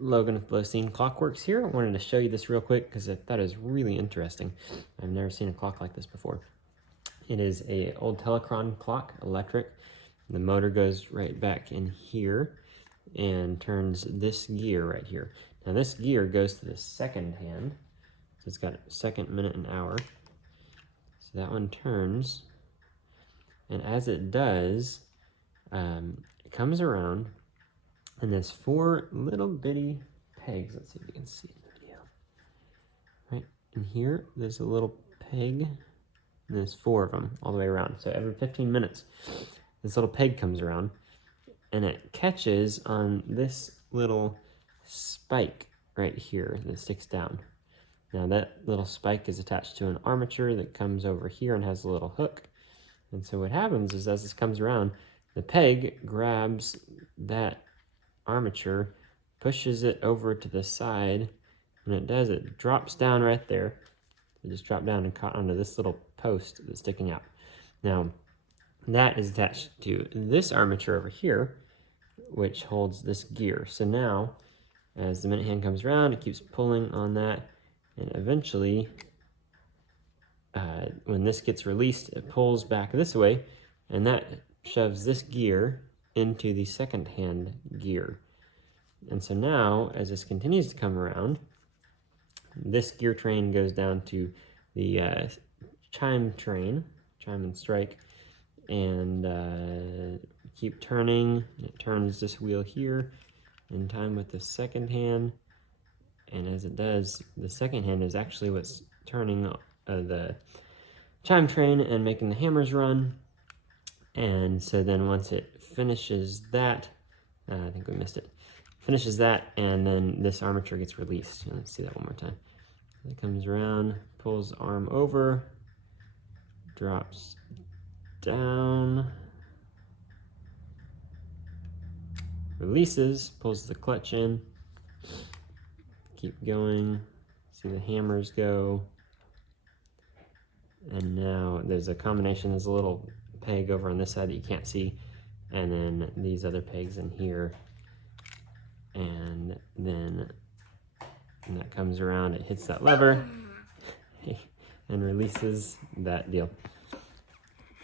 Logan with Blowstein Clockworks here. I wanted to show you this real quick because I thought it was really interesting. I've never seen a clock like this before. It is a old telechron clock, electric. The motor goes right back in here and turns this gear right here. Now this gear goes to the second hand. So it's got second, minute, and hour. So that one turns. And as it does, it comes around, and there's four little bitty pegs. Let's see if you can see in the video. Right in here, there's a little peg, and there's four of them all the way around. So every 15 minutes, this little peg comes around, and it catches on this little spike right here that sticks down. Now that little spike is attached to an armature that comes over here and has a little hook. And so what happens is as this comes around, the peg grabs that armature, pushes it over to the side. When it does, it drops down right there. It just dropped down and caught onto this little post that's sticking out. Now, that is attached to this armature over here, which holds this gear. So now, as the minute hand comes around, it keeps pulling on that, and eventually, when this gets released, it pulls back this way, and that shoves this gear into the second hand gear. And so now, as this continues to come around, this gear train goes down to the chime train, chime and strike, and keep turning. It turns this wheel here in time with the second hand, and as it does, the second hand is actually what's turning the chime train and making the hammers run. And so then once it finishes that, I think we missed it, finishes that, and then this armature gets released. Let's see that one more time. It comes around, pulls arm over, drops down, releases, pulls the clutch in, keep going, see the hammers go, and now there's a combination, there's a little peg over on this side that you can't see, and then these other pegs in here, and then when that comes around, it hits that lever and releases that deal.